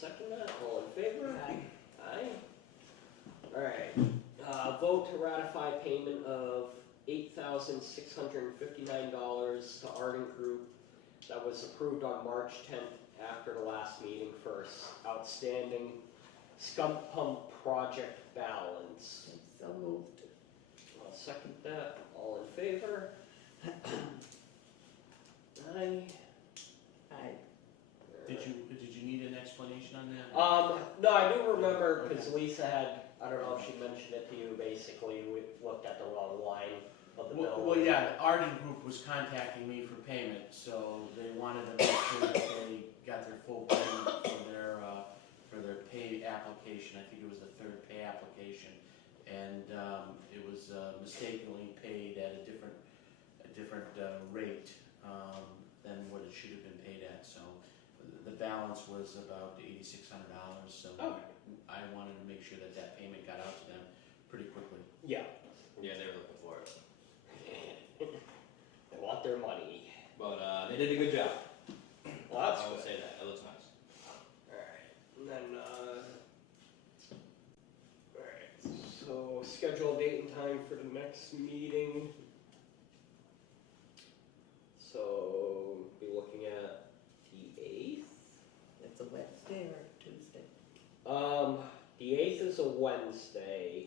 second that, all in favor? Aye. Aye. Alright, vote to ratify payment of $8,659 to Ardent Group that was approved on March 10th after the last meeting for outstanding skunk pump project balance. So moved. I'll second that, all in favor? Aye. Aye. Did you need an explanation on that? No, I do remember, because Lisa had, I don't know if she mentioned it to you, basically, we looked at the wrong line of the bill. Well, yeah, Arden Group was contacting me for payment, so they wanted to make sure that they got their full payment for their pay application. I think it was the third pay application, and it was mistakenly paid at a different rate than what it should have been paid at. So the balance was about $8,600. So Okay. I wanted to make sure that that payment got out to them pretty quickly. Yeah, Yeah, they were looking for it. they want their money. But they did a good job. Well, that's I would good. say that. It looks nice. Alright, and then, alright, so schedule a date and time for the next meeting. So, be looking at the 8th? It's a Wednesday or a Tuesday? The 8th is a Wednesday.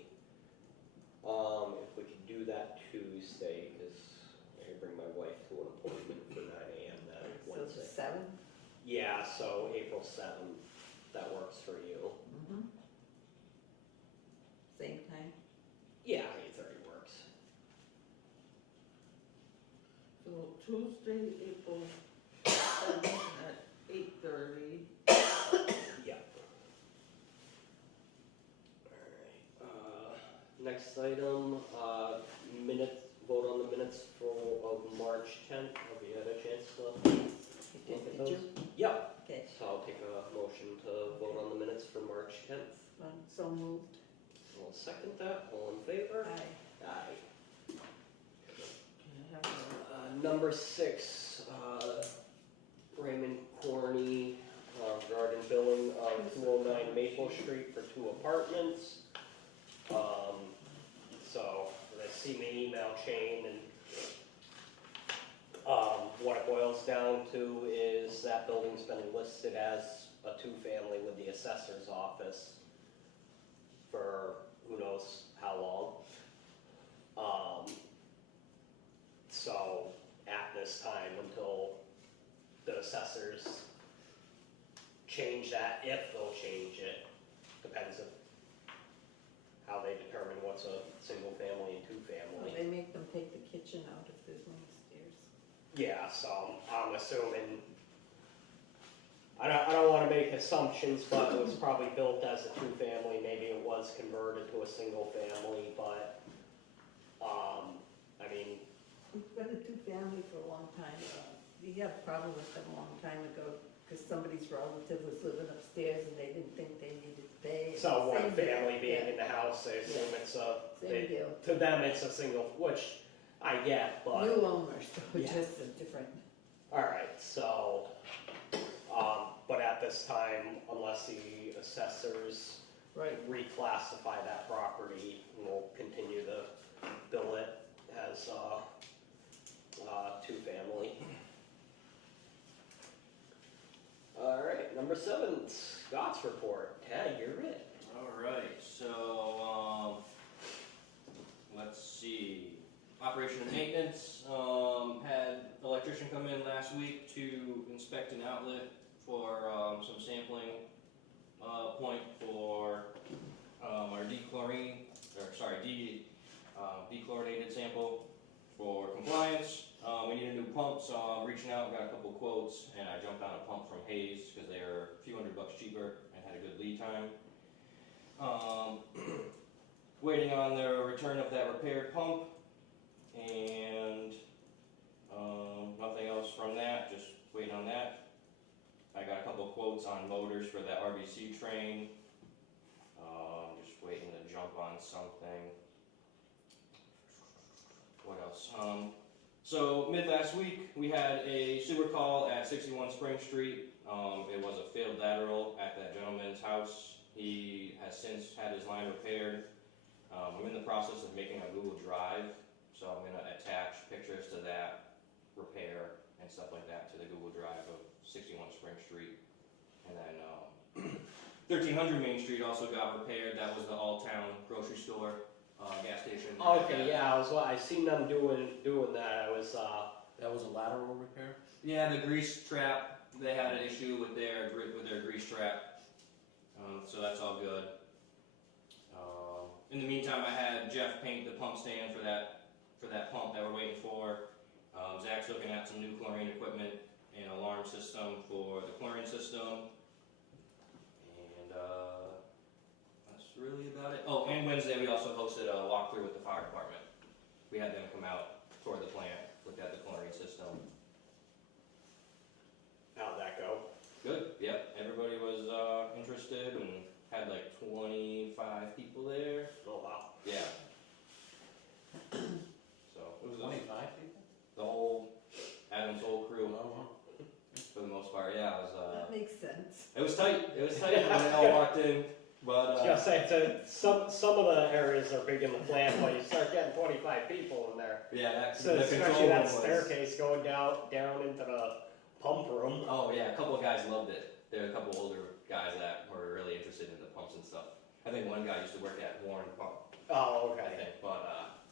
If we could do that Tuesday, because I can bring my wife to an appointment for 9 a.m. that So Wednesday. 7? Yeah, so April 7th, that works for you. Mm-hmm. Same time? Yeah, 8:30 works. So Tuesday, April 7th at 8:30. Yeah. Alright, next item, minutes, vote on the minutes of March 10th. Have you had a chance to look at Did those? you? Yep. Okay, So I'll take a motion to vote on the minutes for March 10th. so moved. I'll second that. All in favor? Aye. Aye. Can I have a- Number 6, Raymond Corney, regarding billing of 209 Maple Street for 2 apartments. So, I see my email chain, and what it boils down to is that building's been listed as a 2-family with the assessor's office for who knows how long. So, at this time, until the assessors change that, if they'll change it, depends on how they determine what's a single family and 2-family. They make them take the kitchen out if there's no stairs. Yeah, so I'm assuming, I don't want to make assumptions, but it was probably built as a 2-family, maybe it was converted to a single family, but, I mean, It's been a 2-family for a long time. We had a problem with them a long time ago because somebody's relative was living upstairs and they didn't think they needed to pay. so one Same deal, family being yeah. in the house, they assume it's a, Same deal. to them it's a single, which I get, but. New owners, so Yeah. just a different. Alright, so, but at this time, unless the assessors Right. reclassify that property, we'll continue to bill it as, 2-family. Alright, number 7, Scott's report. Tad, you're it. Alright, so, let's see. Operation and maintenance, had electrician come in last week to inspect an outlet for, some sampling, point for, our dechlorinated sample for compliance. We need a new pump, so I'm reaching out, got a couple quotes, and I jumped on a pump from Hayes because they are a few $100 cheaper and had a good lead time. Waiting on the return of that repaired pump, and nothing else from that, just waiting on that. I got a couple quotes on motors for that RBC train. Just waiting to jump on something. What else? So mid last week, we had a sewer call at 61 Spring Street. It was a failed lateral at that gentleman's house. He has since had his line repaired. I'm in the process of making a Google Drive, so I'm gonna attach pictures to that repair and stuff like that to the Google Drive of 61 Spring Street. And then 1300 Main Street also got repaired. That was the all-town grocery store, gas station. Okay, yeah, I seen them doing that. I was, That was a lateral repair? Yeah, the grease trap. They had an issue with their grease trap, so that's all good. In the meantime, I had Jeff paint the pump stand for that pump that we're waiting for. Zach's looking at some new chlorine equipment and alarm system for the chlorine system, and that's really about it. Oh, and Wednesday we also hosted a walkthrough with the fire department. We had them come out, tour the plant, look at the chlorine system. how'd that go? Good, yep, everybody was interested and had like 25 people there, Oh, wow. yeah. So, it was 25 people? the whole, Adam's whole crew, Oh, wow. for the most part, yeah, That makes sense. it was tight when they all walked in, I was but, gonna say, some of the areas are big in the plant, but you start getting 25 people in there. yeah, that's, So the control especially room that was. staircase going down into the pump room. Oh yeah, a couple of guys loved it. There were a couple older guys that were really interested in the pumps and stuff. I think one guy used to work at Warren Pump, Oh, I okay. think, but,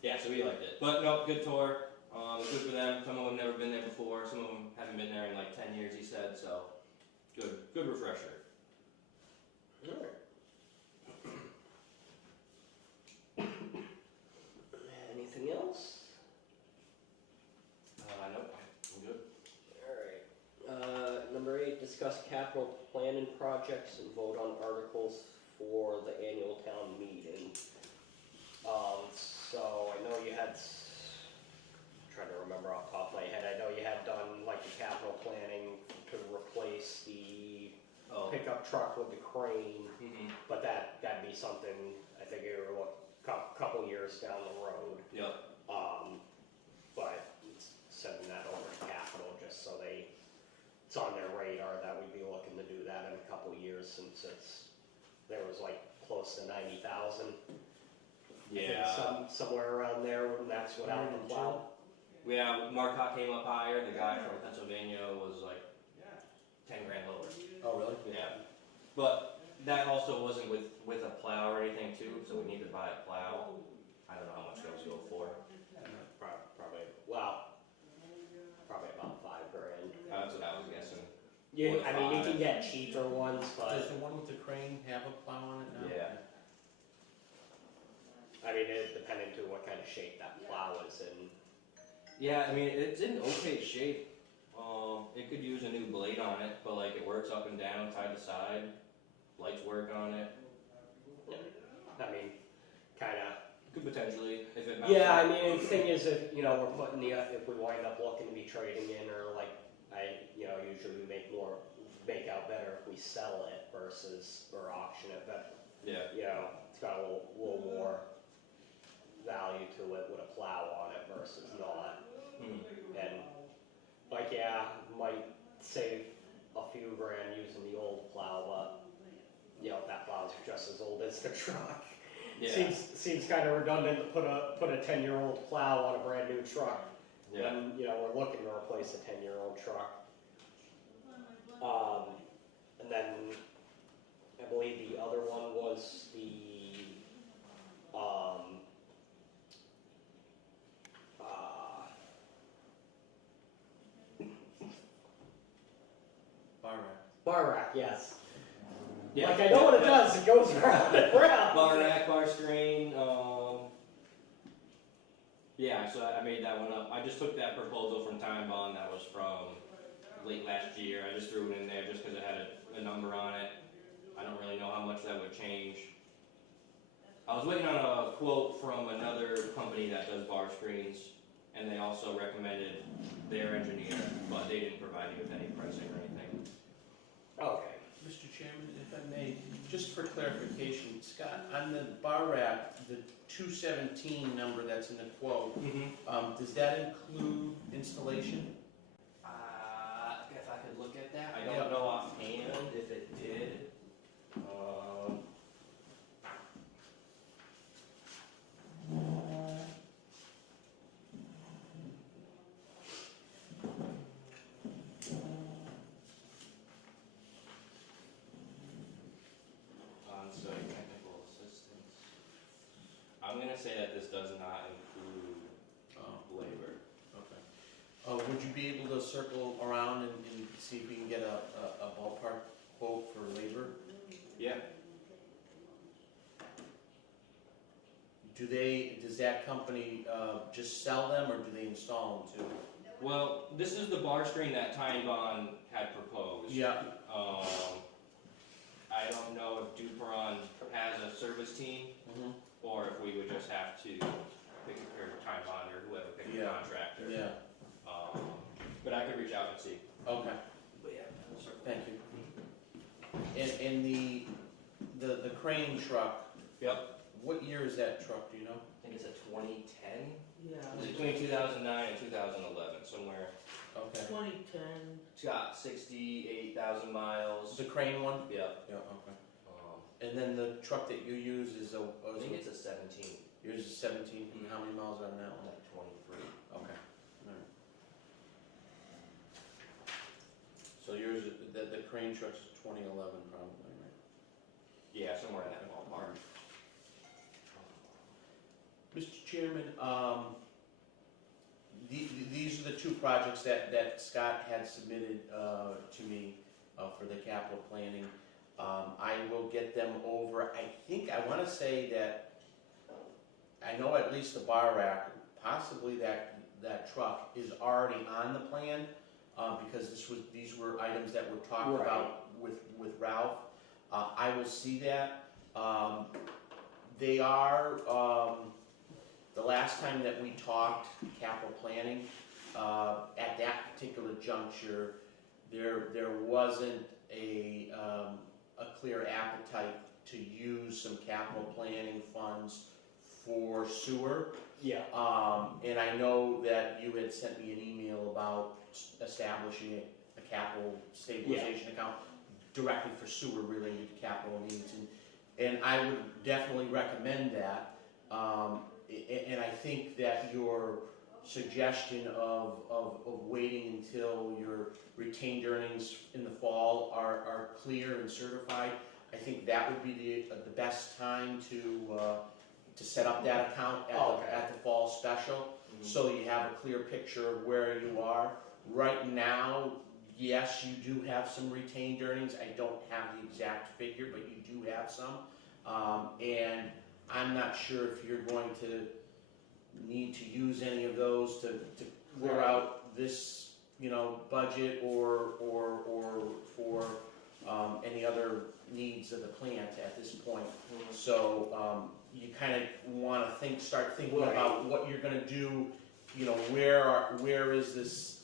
yeah, so we liked it. But no, good tour, good for them, some of them never been there before, some of them haven't been there in like 10 years, he said, so, good refresher. Alright. Anything else? Nope, I'm good. Alright. Number 8, discuss capital planning projects and vote on articles for the annual town meeting. So I know you had, trying to remember off the top of my head, I know you had done like the capital planning to replace the Oh, pickup truck with the crane, mm-hmm, but that'd be something, I think you were couple years down the road. yep, But it's sending that over to capital just so it's on their radar that we'd be looking to do that in a couple years since there was like close to 90,000. yeah. Somewhere around there, and that's without the plow. Yeah, Marcotte came up higher, the guy from Pennsylvania was like 10 grand lower. Oh, really? Yeah, but that also wasn't with a plow or anything too, so we need to buy a plow. I don't know how much those go for. Probably about $5,000. That's what I was guessing. You Or can five. get cheaper ones, Does but the one with the crane have a plow on it now? Yeah. it depending to what kind of shape that plow is in. Yeah, I mean, it's in okay shape. It could use a new blade on it, but like it works up and down, side to side. Lights work on it. Kinda. Could potentially, if it mounts Yeah, up. the thing is, if we're putting if we wind up looking to be trading in, or like usually we make out better if we sell it versus or auction it, but Yeah. it's got a little more value to it with a plow on it versus not, Hmm. and might save a few grand using the old plow, but that plow's just as old as the truck. Yeah. Seems kind of redundant to put a 10-year-old plow on a brand new truck. Yeah. And, we're looking to replace a 10-year-old truck. And then I believe the other one was Bar rack. bar rack, yes. Yeah. Like I know what it does, it goes around and around. Bar rack, bar screen, yeah, so I made that one up. I just took that proposal from Time Bond that was from late last year. I just threw it in there just because it had a number on it. I don't really know how much that would change. I was waiting on a quote from another company that does bar screens, and they also recommended their engineer, but they didn't provide me with any pricing or anything. Okay. Mr. Chairman, if I may, just for clarification, Scott, on the bar rack, the 217 number that's in the quote, does that include installation? If I could look at that, I don't know offhand if it did. On-site technical assistance. I'm gonna say that this does not include labor. Okay. Would you be able to circle around and see if we can get a ballpark quote for labor? Yeah. Does that company just sell them, or do they install them too? Well, this is the bar screen that Time Bond had proposed. Yeah. I don't know if Dupron has a service team, or if we would just have to pick a Time Bond or whoever pick a contractor. Yeah. But I could reach out and see. Okay. But yeah, Thank you. And the crane truck. Yep. What year is that truck? Do you know? I think it's a 2010. Yeah, It's between 2009 and 2011, somewhere. Okay. 2010, It's got 68,000 miles. The crane one? Yep. Yeah. Okay. And then the truck that you use is I think it's a 17. yours is 17. And how many miles on that one? Like 23. Okay. All right. So yours, the crane truck's 2011 probably, right? Yeah, somewhere in that ballpark. Mr. Chairman, these are the two projects that Scott had submitted to me for the capital planning. I will get them over. I want to say that, I know at least the bar rack, possibly that truck is already on the plan, because these were items that were talked about with Ralph. I will see that. They are, the last time that we talked capital planning, at that particular juncture, there wasn't a clear appetite to use some capital planning funds for sewer. Yeah. And I know that you had sent me an email about establishing a capital stabilization account directly for sewer related capital needs, and I would definitely recommend that. And I think that your suggestion of waiting until your retained earnings in the fall are clear and certified, I think that would be the best time to set up that account at the fall special, so you have a clear picture of where you are. Right now, yes, you do have some retained earnings. I don't have the exact figure, but you do have some. And I'm not sure if you're going to need to use any of those to clear out this, budget or for any other needs of the plant at this point. So you kind of want to start thinking about what you're going to do. Where is this?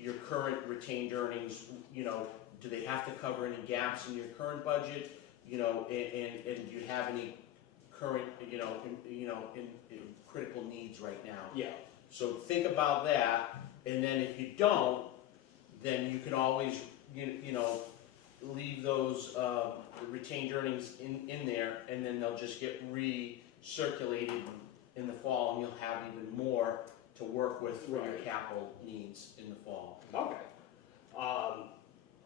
Your current retained earnings. Do they have to cover any gaps in your current budget? And do you have any current, in critical needs right now? Yeah. So think about that, and then if you don't, then you can always, leave those retained earnings in there, and then they'll just get recirculated in the fall, and you'll have even more to work with for your capital needs in the fall. Okay.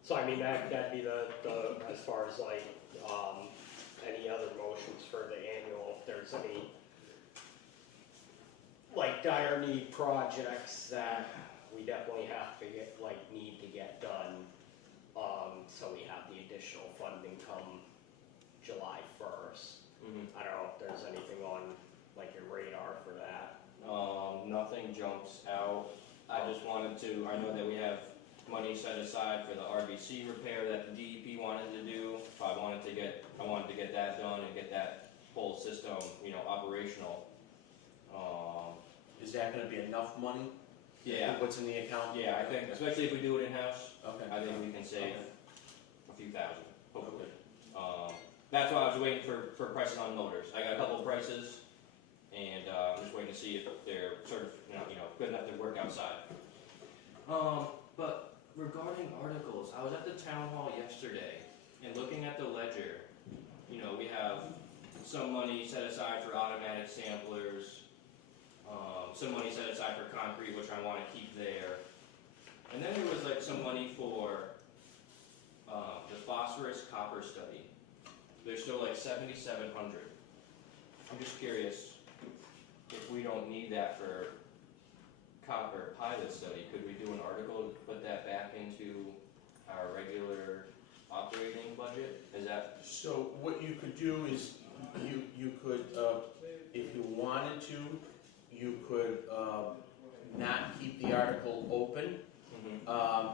So I mean, that'd be the as far as like, any other motions for the annual, if there's any, like, dire need projects that we definitely have to need to get done, so we have the additional funding come July 1st. I don't know if there's anything on, like, your radar for that. Nothing jumps out. I just wanted to, I know that we have money set aside for the RBC repair that the DEP wanted to do, so I wanted to get that done and get that whole system, operational. Is that gonna be enough money? Yeah. What's in the account? Yeah, I think, especially if we do it in-house, Okay. I think we can save a few thousand, hopefully. that's why I was waiting for prices on motors. I got a couple of prices, and I'm just waiting to see if they're sort of, good enough to work outside. But regarding articles, I was at the town hall yesterday, and looking at the ledger, we have some money set aside for automatic samplers, some money set aside for concrete, which I want to keep there. And then there was like some money for the phosphorus copper study. There's still like 7,700. I'm just curious if we don't need that for copper pilot study. Could we do an article to put that back into our regular operating budget? Is that So what you could do is, you could, if you wanted to, you could not keep the article open.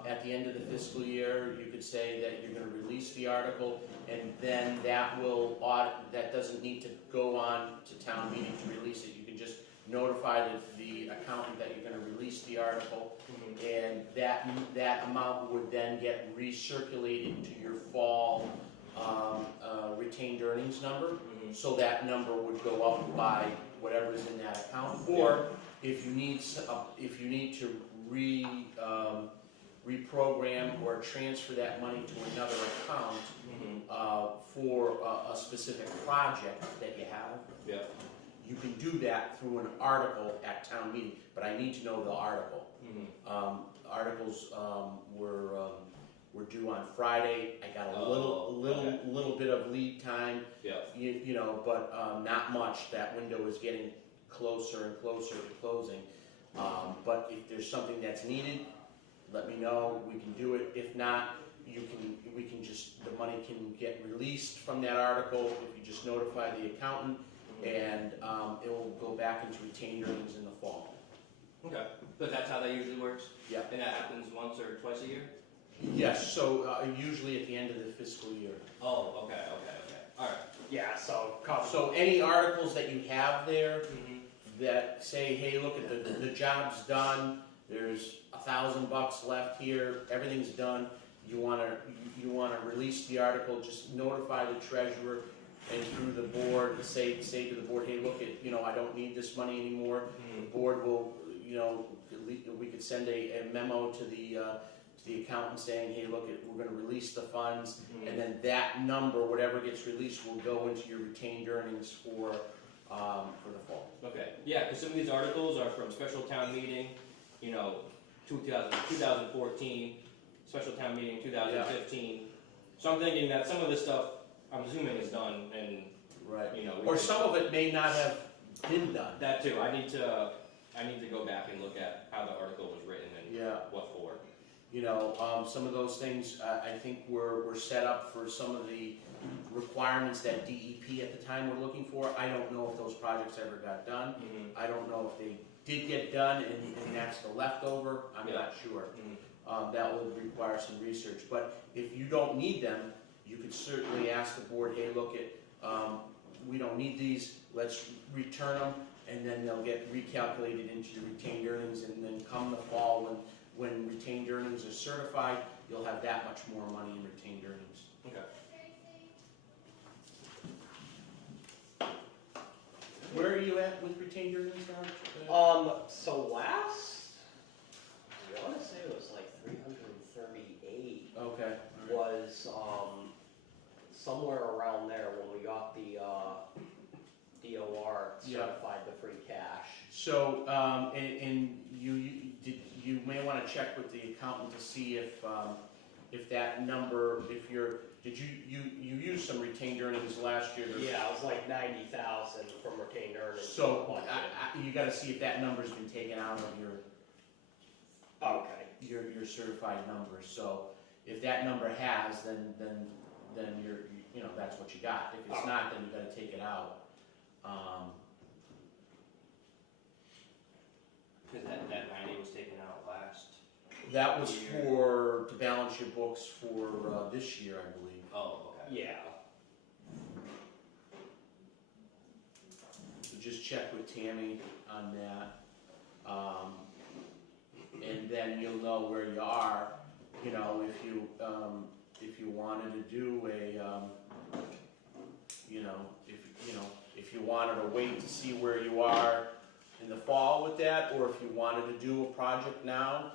At the end of the fiscal year, you could say that you're gonna release the article, and then that will that doesn't need to go on to town meeting to release it. You can just notify the accountant that you're gonna release the article, and that amount would then get recirculated to your fall retained earnings number. So that number would go up by whatever's in that account, or if you need to reprogram or transfer that money to another account for a specific project that you have, Yeah. you can do that through an article at town meeting, but I need to know the article. Articles were due on Friday. I got a little bit of lead time. Yeah. But not much. That window is getting closer and closer to closing. But if there's something that's needed, let me know. We can do it. If not, the money can get released from that article if you just notify the accountant, and it will go back into retained earnings in the fall. Okay. But that's how that usually works? Yeah. And that happens once or twice a year? Yes. So usually at the end of the fiscal year. Oh, okay. All right. Yeah, so So any articles that you have there that say, hey, look at the job's done, there's $1,000 left here, everything's done, you wanna release the article, just notify the treasurer and through the board, say to the board, hey, look, I don't need this money anymore. The board will, we could send a memo to the accountant saying, hey, look, we're gonna release the funds, and then that number, whatever gets released, will go into your retained earnings for the fall. Okay, yeah, because some of these articles are from special town meeting, 2014, special town meeting 2015. So I'm thinking that some of this stuff, I'm assuming is done, and Right. we Or can- some of it may not have been done. that too. I need to go back and look at how the article was written and Yeah. what for. Some of those things, I think were set up for some of the requirements that DEP at the time were looking for. I don't know if those projects ever got done. I don't know if they did get done and that's the leftover. I'm not sure. That would require some research. But if you don't need them, you could certainly ask the board, hey, look, we don't need these, let's return them, and then they'll get recalculated into your retained earnings, and then come the fall, when retained earnings are certified, you'll have that much more money in retained earnings. Okay. Where are you at with retained earnings now? So last, I wanna say it was like 338 Okay. was, somewhere around there when we got the, DOR certified the free cash. So, and you may want to check with the accountant to see if that number, did you use some retained earnings last year? Yeah, it was like 90,000 from retained earnings. So, you gotta see if that number's been taken out of Okay. your certified numbers. So, if that number has, then you're, that's what you got. If it's not, then you gotta take it out. Because that 90 was taken out last. That was to balance your books for this year, I believe. Oh, okay. Yeah. So just check with Tammy on that. And then you'll know where you are, if you wanted to do you know, if you wanted to wait to see where you are in the fall with that, or if you wanted to do a project now,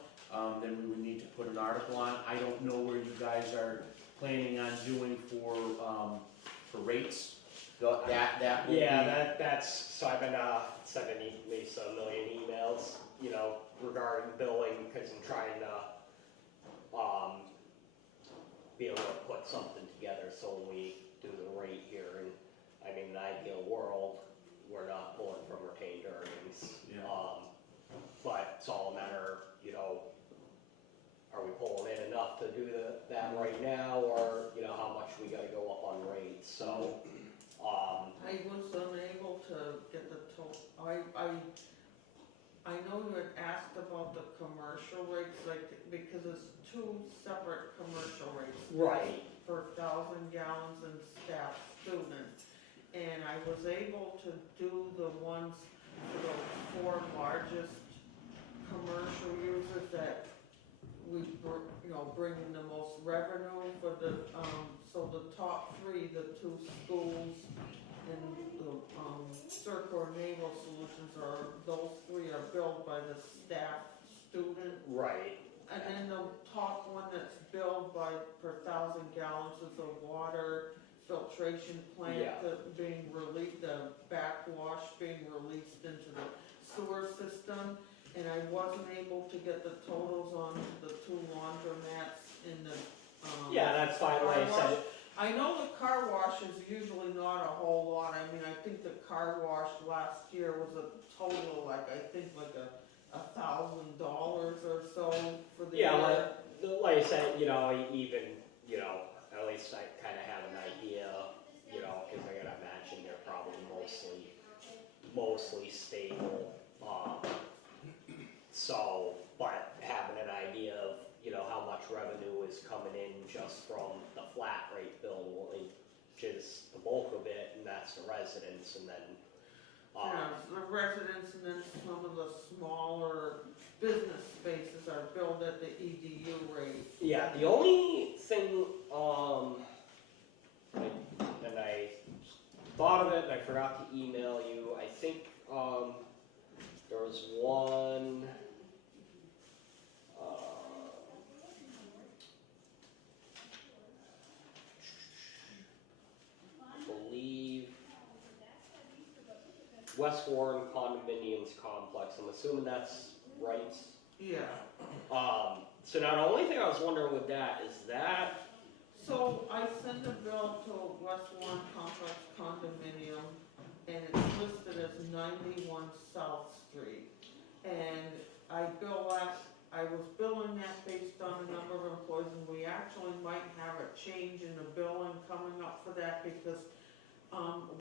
then we would need to put an article on. I don't know where you guys are planning on doing for rates. That will Yeah, be, that's, so I've been, sending Lisa a million emails, you know, regarding billing, cause I'm trying to, be able to put something together so when we do the rate here, and, I mean, in an ideal world, we're not pulling from retained earnings. Yeah. But it's all a matter, you know, are we pulling in enough to do that right now, or, you know, how much we gotta go up on rates, so, I was unable to get the I know you had asked about the commercial rates, like, because it's two separate commercial rates. right, Per 1,000 gallons and staff student. And I was able to do the ones for the 4 largest commercial users that we, bring in the most revenue for the, so the top 3, the 2 schools and the, Circle Naval Solutions those 3 are billed by the staff student. right, And then the top one that's billed by per 1,000 gallons is the water filtration plant Yeah. that being released, the backwash being released into the sewer system. And I wasn't able to get the totals on the 2 laundromats in the, yeah, that's fine, like I car said, wash. I know the car wash is usually not a whole lot. I mean, I think the car wash last year was a total, like $1,000 or so for the year. yeah, like I said, you know, even, you know, at least I kinda have an idea, you know, cause I gotta imagine they're probably mostly stable, so, but having an idea of, you know, how much revenue is coming in just from the flat rate bill, which is the bulk of it, and that's the residents, and then, Yeah, the residents and then some of the smaller business spaces are billed at the EDU rate. yeah, the only thing, and I thought of it, and I forgot to email you, I think, there was one, I believe, West Warren Condominiums Complex, I'm assuming that's right. Yeah, So now the only thing I was wondering with that is that, so I sent a bill to West Warren Complex condominium, and it's listed as 91 South Street. And I was billing that based on the number of employees, and we actually might have a change in the billing coming up for that, because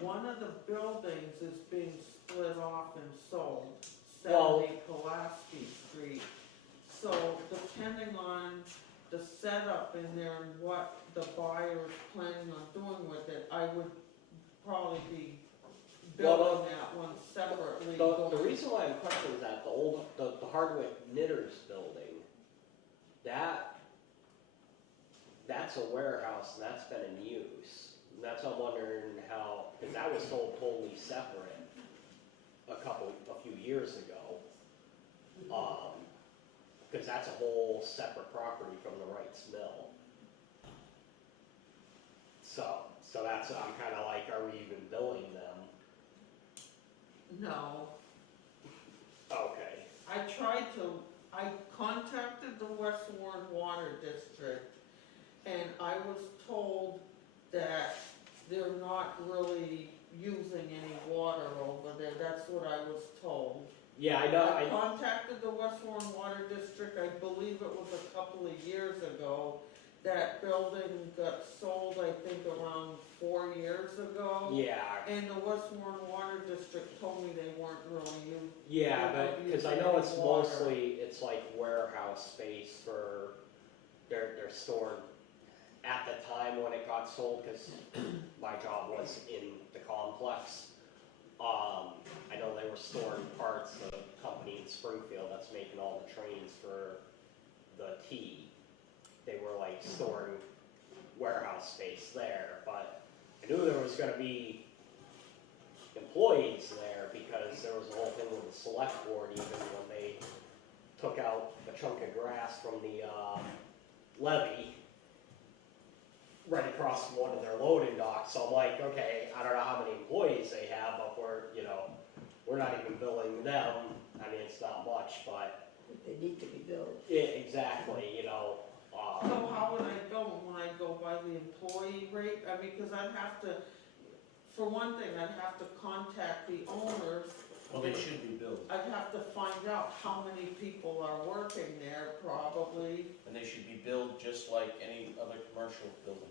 one of the buildings is being split off and sold, Well- 70 Pulaski Street. So depending on the setup in there and what the buyer is planning on doing with it, I would probably be Well, billing that one separately. the going- reason why I'm questioning that, the Hardwick Knitters building, that's a warehouse and that's been in use. And that's what I'm wondering how, because that was sold totally separate a few years ago. Because that's a whole separate property from the Wrights Mill. So that's, I'm kinda like, are we even billing them? No, Okay, I contacted the West Warren Water District, and I was told that they're not really using any water over there, that's what I was told. yeah, I know, I contacted the West Warren Water District, I believe it was a couple of years ago. That building got sold, I think, around 4 years ago. yeah, And the West Warren Water District told me they weren't really using. yeah, They're but, not cause I using know any it's water. mostly, it's like warehouse space for, they're stored, at the time when it got sold, cause my job was in the complex. I know they were storing parts of a company in Springfield that's making all the trains for the T. They were like storing warehouse space there, but I knew there was gonna be employees there, because there was a whole thing with the select board, even when they took out a chunk of grass from the, levee right across from one of their loading docks, so I'm like, okay, I don't know how many employees they have, but we're not even billing them, I mean, it's not much, but, They need to be billed. yeah, exactly, So how would I bill them when I go by the employee rate? I mean, cause I'd have to, for one thing, I'd have to contact the owners. Well, they should be billed, I'd have to find out how many people are working there, probably. and they should be billed just like any other commercial building.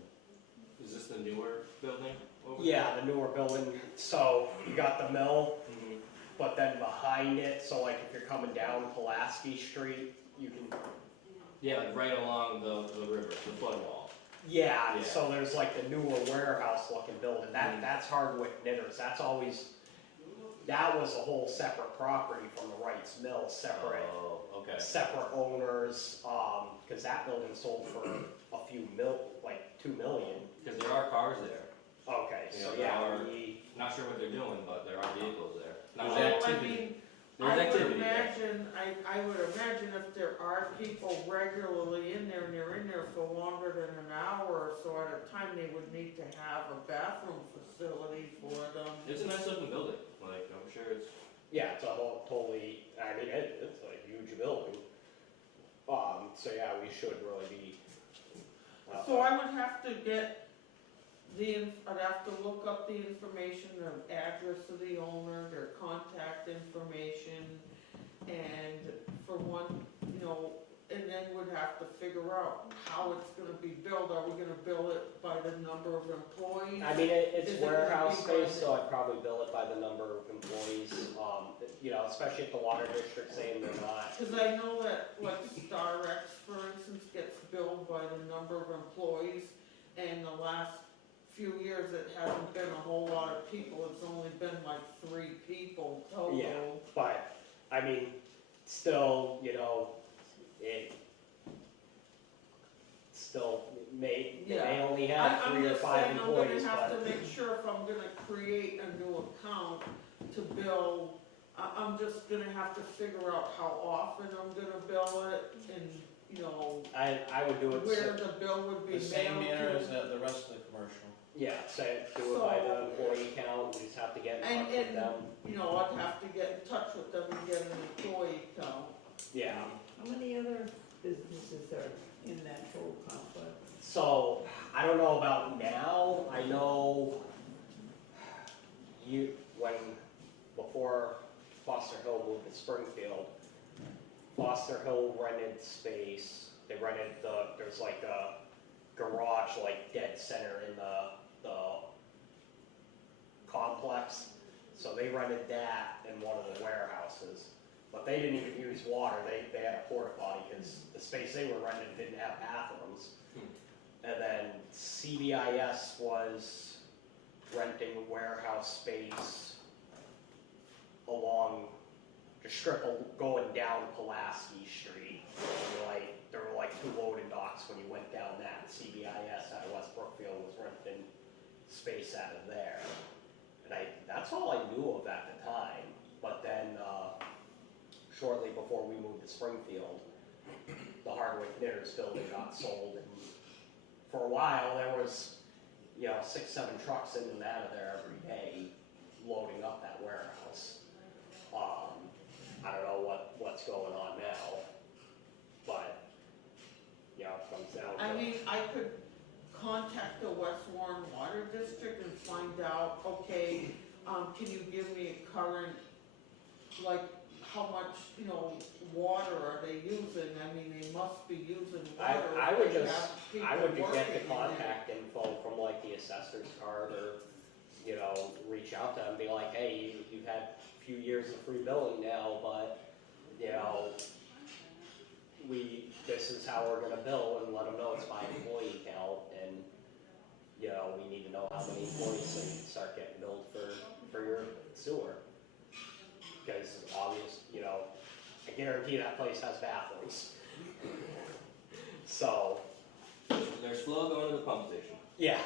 Is this the newer building over yeah, the newer building, so you got the mill, there? but then behind it, so like if you're coming down Pulaski Street, you can, Yeah, like right along the river, the flood wall. yeah, Yeah. so there's like the newer warehouse looking building, that's Hardwick Knitters, that was a whole separate property from the Wrights Mill, separate Oh, okay. owners, cause that building sold for a few like 2 million. Because there are cars there. Okay, so Yeah, yeah, there are- Not sure what they're doing, but there are vehicles there. Not There's all- activity. I mean, There's I would activity there. imagine, I would imagine if there are people regularly in there and they're in there for longer than an hour or so at a time, they would need to have a bathroom facility for them. It's a nice looking building. Like, I'm sure it's. yeah, it's a whole totally, I mean, it's a huge building. So yeah, we should really be. So I would have to get I'd have to look up the information, the address of the owner, their contact information, and for one, and then would have to figure out how it's gonna be billed. Are we gonna bill it by the number of employees? I mean, it's Is it gonna warehouse be space, by- so I'd probably bill it by the number of employees, especially if the water district saying they're not. Cause I know that, like, Star X, for instance, gets billed by the number of employees, and the last few years, it hasn't been a whole lot of people, it's only been like 3 people total. Yeah. But, I mean, still, it still may, they may Yeah. only have I'm 3 or just 5 saying, I'm employees, gonna have to but, make sure if I'm gonna create a new account to bill, I'm just gonna have to figure out how often I'm gonna bill it, and, I would do it, where the bill would be The same mailed manner as to. the rest of the commercial. yeah, say, do it by the So- employee count, you just have to get in And- touch with and- them. I'd have to get in touch with them and get an employee count. Yeah, How many other businesses are in that whole complex? so, I don't know about now, I know before Foster Hill moved to Springfield, Foster Hill rented space, there's like a garage, like dead center in the complex, so they rented that in one of the warehouses, but they didn't even use water, they had a porta potty, because the space they were renting didn't have bathrooms. And then CBIS was renting warehouse space along the strip going down Pulaski Street. There were like 2 loading docks when you went down that. CBIS out of West Brookfield was renting space out of there. And that's all I knew of at the time. But then, shortly before we moved to Springfield, the Hardwick Knitters building got sold, and for a while there was 6, 7 trucks in and out of there every day loading up that warehouse. I don't know what's going on now, but it comes down to. I mean, I could contact the West Warren Water District and find out, okay, can you give me a current, like, how much, water are they using? I mean, they must be using water. I if would they just, have people I would get working the in there. contact info from like the assessor's card, or reach out to them, be like, hey, you've had a few years of free billing now, but this is how we're gonna bill, and let them know it's by employee count, and we need to know how many employees, so you can start getting billed for your sewer. Because I guarantee that place has bathrooms. So, There's flow going to the pump station. yeah.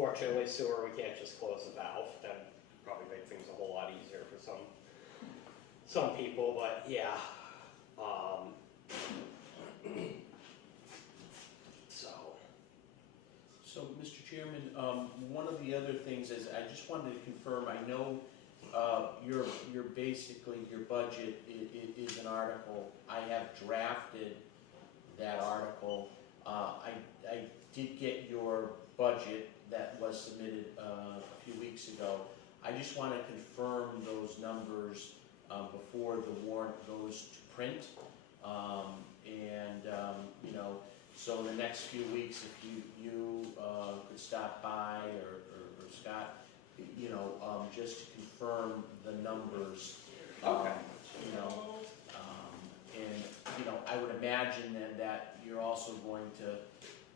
Fortunately, sewer, we can't just close the valve, that'd probably make things a whole lot easier for some people, but yeah. So, So, Mr. Chairman, one of the other things is, I just wanted to confirm, I know, your basically, your budget is an article, I have drafted that article. I did get your budget that was submitted, a few weeks ago. I just wanna confirm those numbers, before the warrant goes to print. You know, so in the next few weeks, if you could stop by, or Scott, you know, just to confirm the numbers. Okay. You know, and, you know, I would imagine then that you're also going to,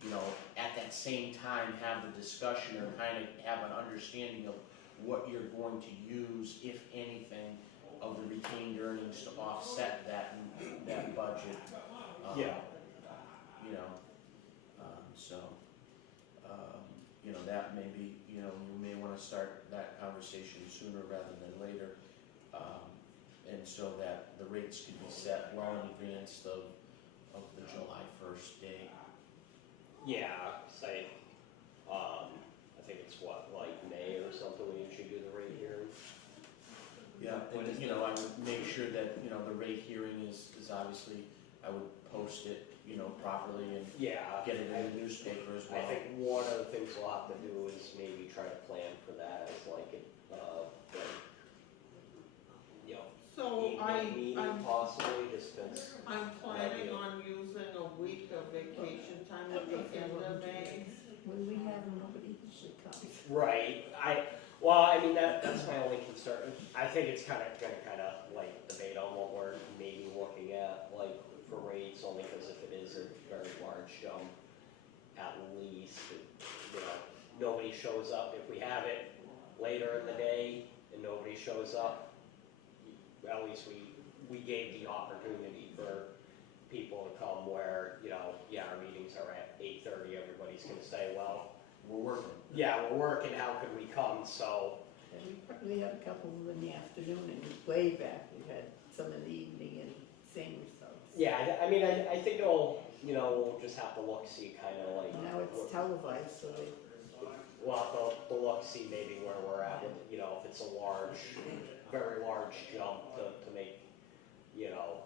you know, at that same time, have the discussion or kind of have an understanding of what you're going to use, if anything, of the retained earnings to offset that budget. Yeah. You know, you know, that may be, you know, you may wanna start that conversation sooner rather than later. And so that the rates can be set well in advance of the July 1st date. yeah, say, I think it's what, like May or something, we usually do the rate hearing. Yeah, When is and, you know, I would make sure that, you know, the rate hearing is obviously, I would post it, you know, properly and Yeah. get it in the newspaper as well. I think one of the things we'll have to do is maybe try to plan for that as like, you know, So meeting possibly, just 'cause, I'm planning on using a week of vacation time at the end of May. When we have nobody usually comes. right, well, I mean, that's my only concern. I think it's gonna like debate on what we're maybe looking at, like, for rates, only because if it is a very large jump, at least, you know, nobody shows up. If we have it later in the day and nobody shows up, at least we gave the opportunity for people to come where, you know, yeah, our meetings are at 8:30, everybody's gonna say, well, We're working. yeah, we're working, how could we come, so, And we probably had a couple in the afternoon and way back, we had some in the evening and same results. yeah, I mean, I think it'll, you know, we'll just have to look, see kinda like. Now it's televised, so they, We'll have to look, see maybe where we're at with, you know, if it's a large, very large jump to make, you know,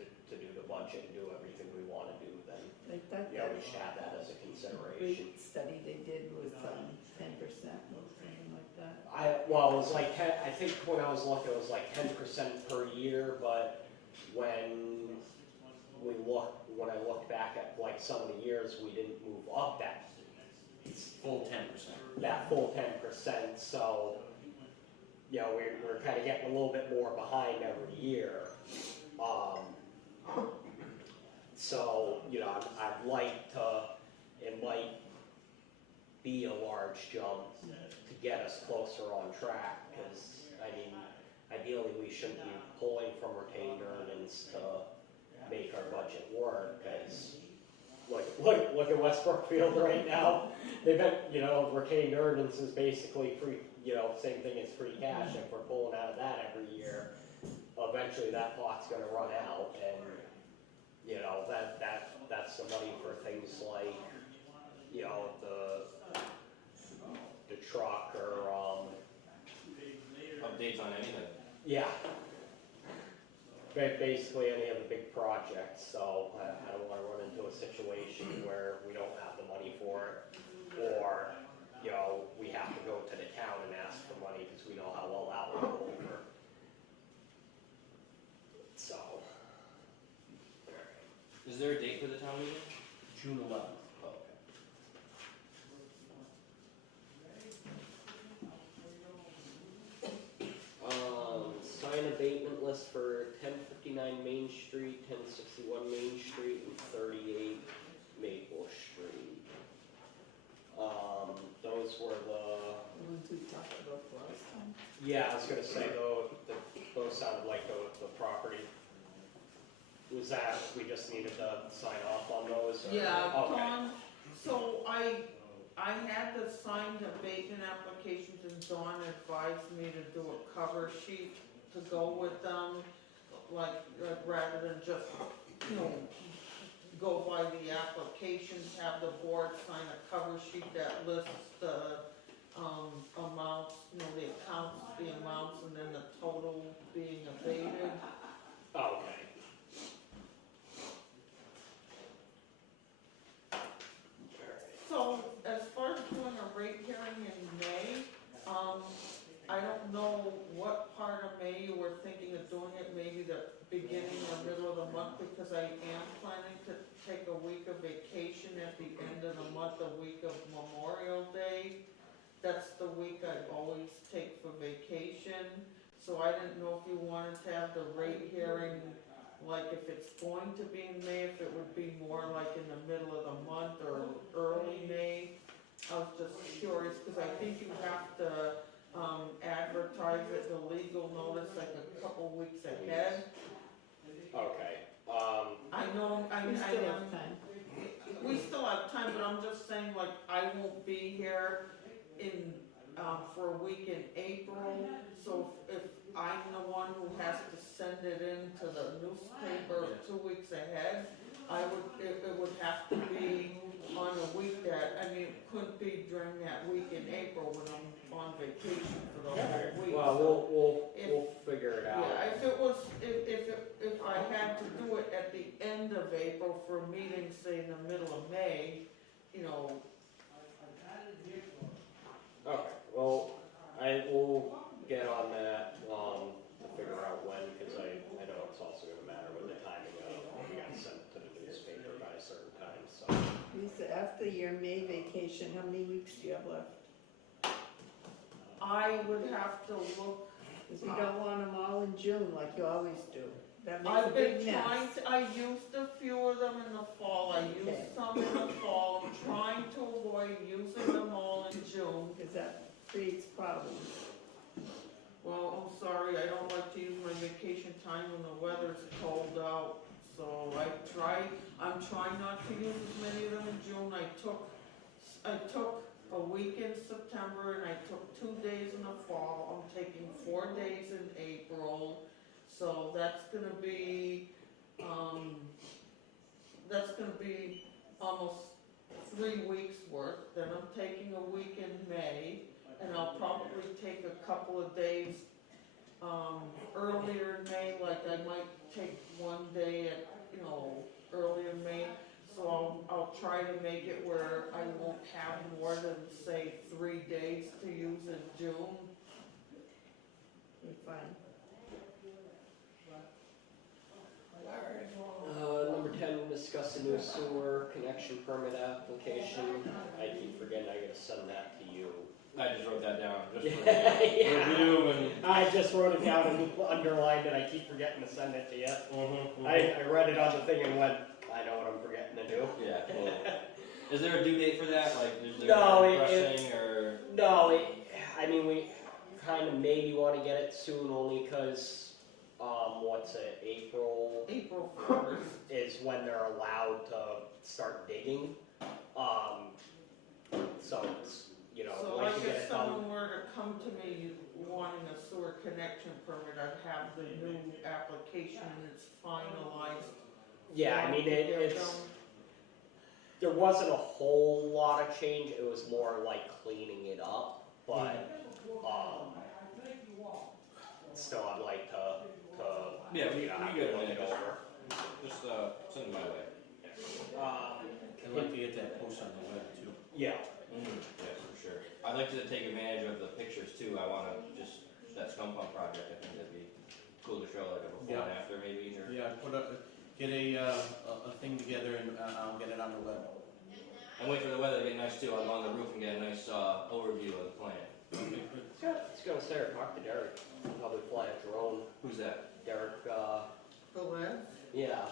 to do the budget and do everything we wanna do, then, they thought you know, that we should have that as a consideration. rate study they did was 10% or something like that. It was like I think when I was looking, it was like 10% per year, but when I looked back at like some of the years, we didn't move up Full 10%. that full 10%, so, you know, we're kind of getting a little bit more behind every year. So, you know, I'd like to, it might be a large jump to get us closer on track, because, I mean, ideally, we shouldn't be pulling from retained earnings to make our budget work, because look at West Brookfield right now. They've been, you know, retained earnings is basically free, you know, same thing as free cash. If we're pulling out of that every year, eventually that pot's gonna run out, and, you know, that's the money for things like, you know, the truck or, Updates on anything. yeah. Basically any of the big projects, so I don't wanna run into a situation where we don't have the money for it, or, you know, we have to go to the town and ask for money, because we know how well that will go over. So. Is there a date for the town meeting? June 11th. Oh, okay. Sign abatement list for 1059 Main Street, 1061 Main Street, and 38 Maple Street. Those were The ones we talked about last time. yeah, I was gonna say, though, those sounded like the property. Was that, we just needed to sign off on those? Or? Yeah, Okay. Tom, so I I had to sign the abatement applications and Dawn advised me to do a cover sheet to go with them, like, rather than just, you know, go by the applications, have the board sign a cover sheet that lists the, amounts, you know, the accounts, the amounts, and then the total being abated. Oh, okay. So, as far as doing a rate hearing in May, I don't know what part of May you were thinking of doing it, maybe the beginning or middle of the month, because I am planning to take a week of vacation at the end of the month, the week of Memorial Day. That's the week I always take for vacation, so I didn't know if you wanted to have the rate hearing, like if it's going to be in May, if it would be more like in the middle of the month or early May. I was just curious, because I think you have to, advertise it, the legal notice, like a couple weeks ahead. Okay, I know, I We mean, still have time. we still have time, but I'm just saying, like, I won't be here in, for a week in April, so if I'm the one who has to send it in to the newspaper 2 weeks ahead, it would have to be on a week that, I mean, it couldn't be during that week in April when I'm on vacation for the whole week. well, If- we'll figure it out. Yeah, if it was, if I had to do it at the end of April for a meeting, say in the middle of May, you know, Okay, well, I will get on that, to figure out when, cause I know it's also gonna matter with the timing of, we got sent to the newspaper by a certain time, so. Lisa, after your May vacation, how many weeks do you have left? I would have to look. Because we don't want them all in June like you always do. That makes a I've been big trying mess. to, I used a few of them in the fall, I Okay. used some in the fall, I'm trying to avoid using them all in June. Because that creates problems. Well, I'm sorry, I don't like to use my vacation time when the weather's cold out, so I'm trying not to use as many of them in June. I took a week in September and I took 2 days in the fall. I'm taking 4 days in April, so that's gonna be almost 3 weeks worth. Then I'm taking a week in May, and I'll probably take a couple of days, earlier in May, like I might take 1 day at, you know, earlier in May. So I'll try to make it where I won't have more than, say, 3 days to use in June. You're fine. Number 10, discuss the new sewer connection permit application. I keep forgetting I gotta send that to you. I just wrote that down, just for Yeah. review and. I just wrote it down and underlined it, I keep forgetting to send it to you. Mm-hmm, I read it on the thing and went, I know what I'm forgetting to do. Yeah, well, is there a due date for that, like, is there No, a it- rushing, or? No, I mean, we kind of maybe want to get it soon only because, what's it, April April 1st. is when they're allowed to start digging. So it's, you know, So once like you get if it done. someone were to come to me wanting a sewer connection permit, I'd have the new application and it's finalized. Yeah, I mean, To get it's, them. there wasn't a whole lot of change, it was more like cleaning it up, but, still I'd like to, Yeah, we have get to look it, it over. just, send it my way. I'd like to get that post on the web too. Yeah, Yeah, for sure. I'd like to take advantage of the pictures too, I wanna just, that scum pump project, I think that'd be cool to show, like a before and after maybe, or. Yeah, get a thing together and I'll get it on the web. And wait for the weather to get nice too, I'll go on the roof and get a nice, overview of the plant. let's go upstairs, talk to Derek, probably fly a drone. Who's that? Derek, Velez? yeah,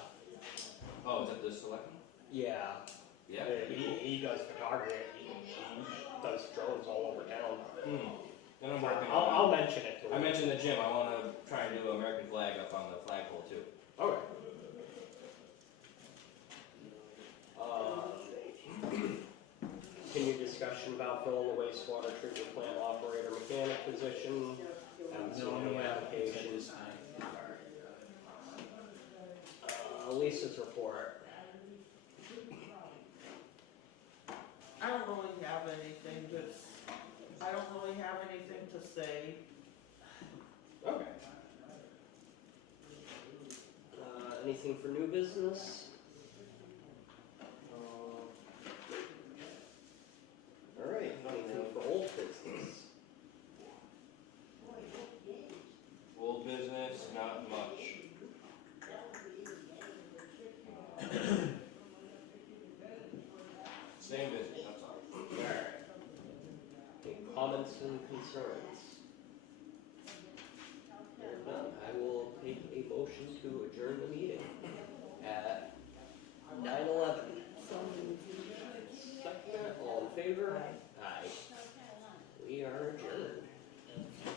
Oh, is that the selectman? yeah. Yeah. He does photography, he does drones all over town. And I'm working I'll on, mention it to him. I mentioned the gym, I wanna try and do an American flag up on the flagpole too. Okay. Can you discuss discussion about filling the wastewater treatment plant operator mechanic position. Haven't seen No any new applicants at applications. this time. Lisa's report. I don't really have anything I don't really have anything to say. Okay. Anything for new business? Alright, anything for old business? Old business, not much. Same business, that's all. Alright. Any comments and concerns? If none, I will take a motion to adjourn the meeting at 9:11.